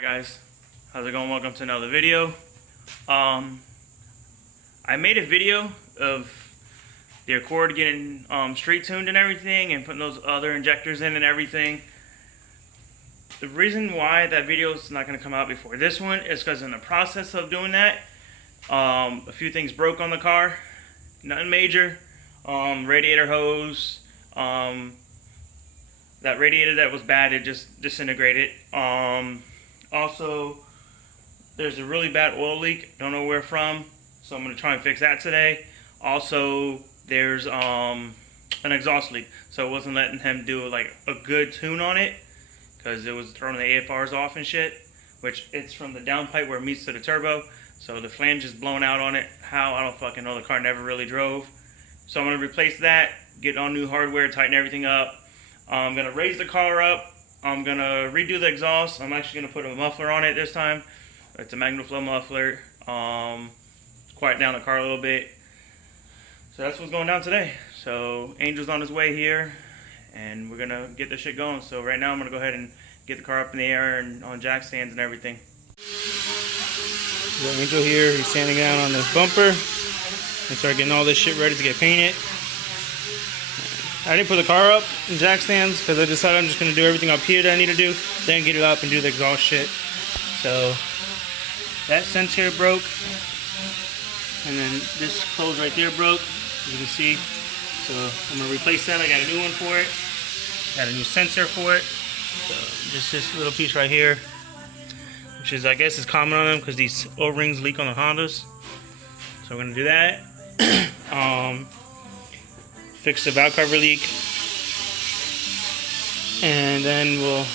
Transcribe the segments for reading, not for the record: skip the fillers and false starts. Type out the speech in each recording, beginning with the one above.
Hi guys, how's it going? Welcome to another video. I made a video of the Accord getting street tuned and everything, and putting those other injectors in and everything. The reason why that video is not going to come out before this one is because in the process of doing that, a few things broke on the car. Nothing major. Radiator hose. That radiator that was bad, it just disintegrated. Also, there's a really bad oil leak. Don't know where from, so I'm going to try and fix that today. Also, there's an exhaust leak, so it wasn't letting him do like a good tune on it because it was throwing the AFRs off and shit, which it's from the downpipe where it meets to the turbo. So the flange is blown out on it. How? I don't fucking know. The car never really drove. So I'm going to replace that, get on new hardware, tighten everything up. I'm going to raise the car up. I'm going to redo the exhaust. I'm actually going to put a muffler on it this time. It's a MagnaFlow muffler. Quiet down the car a little bit. So that's what's going down today. So Angel's on his way here, and we're going to get this shit going. So right now I'm going to go ahead and get the car up in the air and on jack stands and everything. We got Angel here. He's sanding down on this bumper and start getting all this shit ready to get painted. I didn't put the car up in jack stands because I decided I'm just going to do everything up here that I need to do, then get it up and do the exhaust shit. So that sensor broke, and then this close right there broke, as you can see. So I'm going to replace that. I got a new one for it. Got a new sensor for it. So just this little piece right here, which is, I guess, is common on them because these O-rings leak on the Hondas. So we're going to do that. Fix the valve cover leak, and then we'll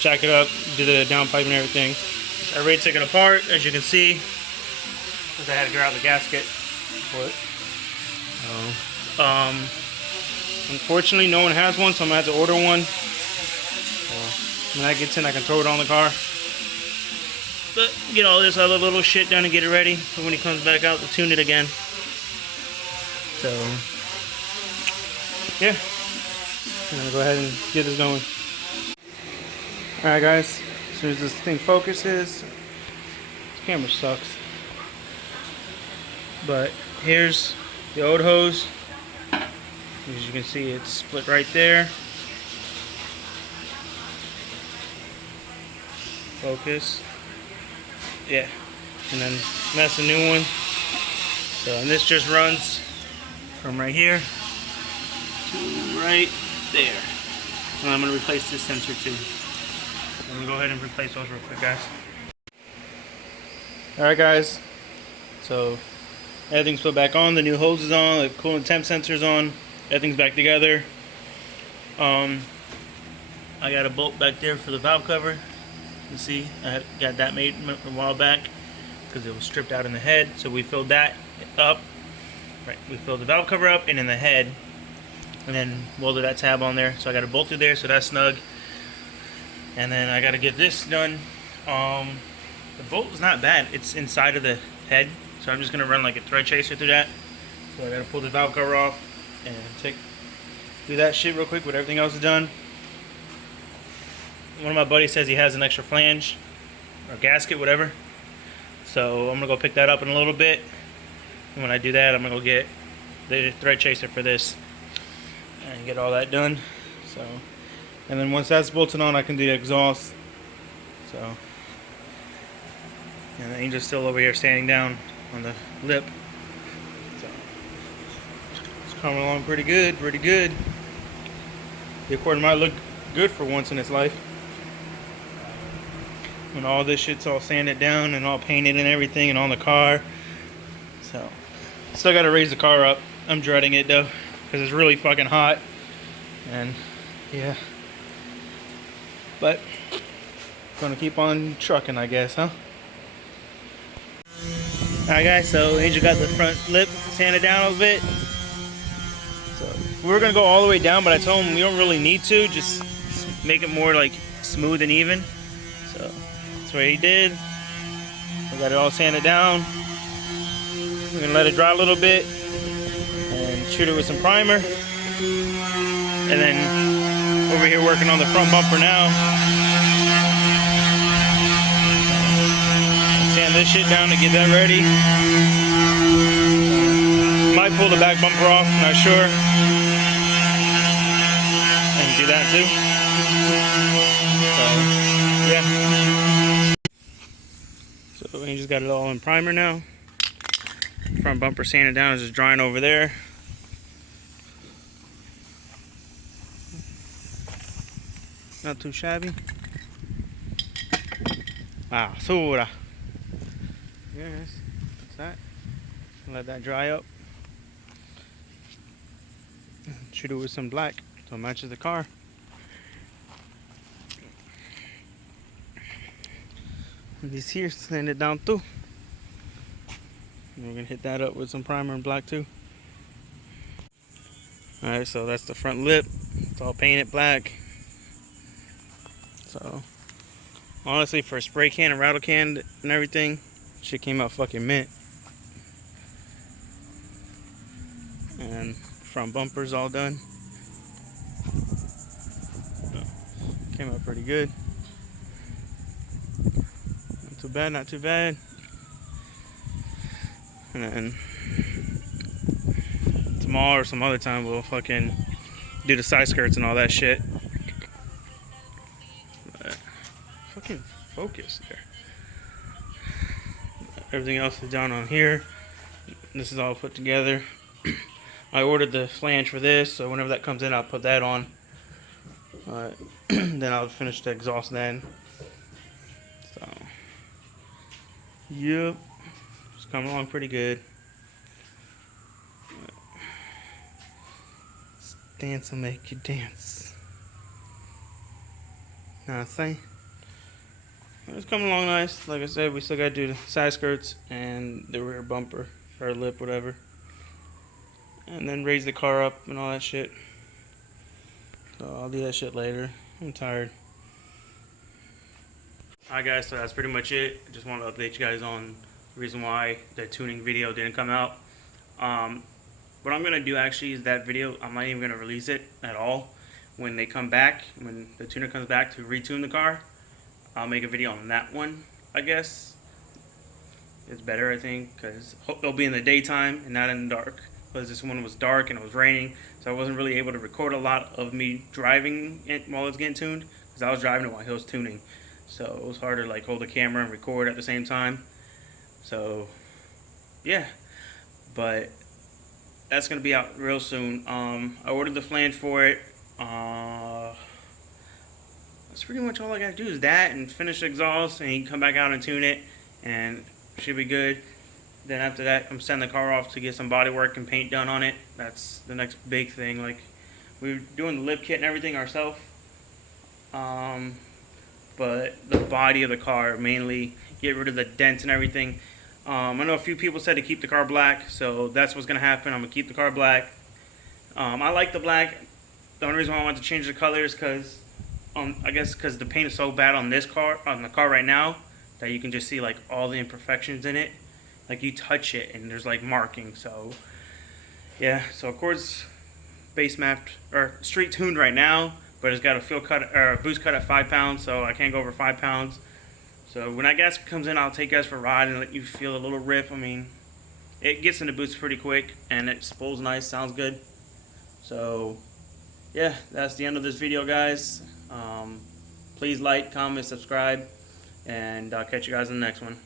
jack it up, do the downpipe and everything. I already took it apart, as you can see, because I had to get out the gasket for it. Unfortunately, no one has one, so I'm going to have to order one. When that gets in, I can throw it on the car. But get all this other little shit done and get it ready for when he comes back out to tune it again. So yeah, I'm gonna go ahead and get this going. Alright guys, as soon as this thing focuses, this camera sucks. But here's the old hose. As you can see, it's split right there. Focus. Yeah, and then that's a new one. So, and this just runs from right here right there. And I'm going to replace this sensor too. I'm going to go ahead and replace those real quick, guys. Alright guys, so everything's put back on, the new hose is on, the coolant temp sensor's on, everything's back together. I got a bolt back there for the valve cover. You see, I got that made a while back because it was stripped out in the head, so we filled that up. Right, we filled the valve cover up and in the head, and then welded that tab on there. So I got a bolt through there, so that's snug. And then I got to get this done. The bolt is not bad. It's inside of the head, so I'm just gonna run like a thread chaser through that. So I got to pull the valve cover off and do that shit real quick. When everything else is done. One of my buddies says he has an extra flange or gasket, whatever. So I'm gonna go pick that up in a little bit. And when I do that, I'm gonna go get the thread chaser for this and get all that done. So, and then once that's bolted on, I can do the exhaust. So, and the Angel's still over here standing down on the lip. So it's coming along pretty good, pretty good. The Accord might look good for once in its life. When all this shit's all sanded down and all painted and everything and on the car. So, still gotta raise the car up. I'm dreading it though, because it's really fucking hot. And yeah. But, gonna keep on trucking, I guess, huh? Alright guys, so Angel got the front lip sanded down a little bit. So, we were gonna go all the way down, but I told him we don't really need to. Just make it more like smooth and even. So, that's what he did. We got it all sanded down. We're gonna let it dry a little bit and shoot it with some primer. And then over here working on the front bumper now. this shit down to get that ready. Might pull the back bumper off, not sure. And do that too. So, yeah. So we just got it all in primer now. Front bumper sanded down is just drying over there. Not too shabby. Ah, sura. Yes, that's that. Let that dry up. Shoot it with some black so it matches the car. And these here sand it down too. And we're gonna hit that up with some primer and black too. Alright, so that's the front lip. It's all painted black. So honestly, for a spray can and rattle can and everything, shit came out fucking mint. And front bumper's all done. Came out pretty good. Not too bad, not too bad. And then tomorrow or some other time we'll fucking do the side skirts and all that shit. But fucking focus there. Everything else is down on here. This is all put together. I ordered the flange for this, so whenever that comes in, I'll put that on. Then I'll finish the exhaust then. So, yep, it's coming along pretty good. Dance will make you dance. Know what I'm saying? It's coming along nice. Like I said, we still gotta do the side skirts and the rear bumper or lip, whatever. And then raise the car up and all that shit. So I'll do that shit later. I'm tired. Alright guys, so that's pretty much it. I just wanted to update you guys on the reason why the tuning video didn't come out. What I'm gonna do actually is that video, I'm not even gonna release it at all. When they come back, when the tuner comes back to retune the car, I'll make a video on that one, I guess. It's better, I think, because it'll be in the daytime and not in the dark. Because this one was dark and it was raining, so I wasn't really able to record a lot of me driving it while it was getting tuned, because I was driving it while he was tuning. So it was hard to like hold the camera and record at the same time. So yeah, but that's gonna be out real soon. I ordered the flange for it. That's pretty much all I gotta do is that and finish the exhaust, and he can come back out and tune it, and should be good. Then after that, I'm sending the car off to get some body work and paint done on it. That's the next big thing. Like, we're doing the lip kit and everything ourselves. But the body of the car, mainly get rid of the dents and everything. I know a few people said to keep the car black, so that's what's gonna happen. I'm gonna keep the car black. I like the black. The only reason why I want to change the color is because, I guess, because the paint is so bad on this car, on the car right now, that you can just see like all the imperfections in it. Like you touch it and there's like marking. So yeah, so of course base mapped or street tuned right now, but it's got a fuel cut or a boost cut at 5 pounds, so I can't go over 5 pounds. So when that gas comes in, I'll take you guys for a ride and let you feel a little rip. I mean, it gets into boost pretty quick and it spools nice, sounds good. So yeah, that's the end of this video, guys. Please like, comment, subscribe, and I'll catch you guys in the next one.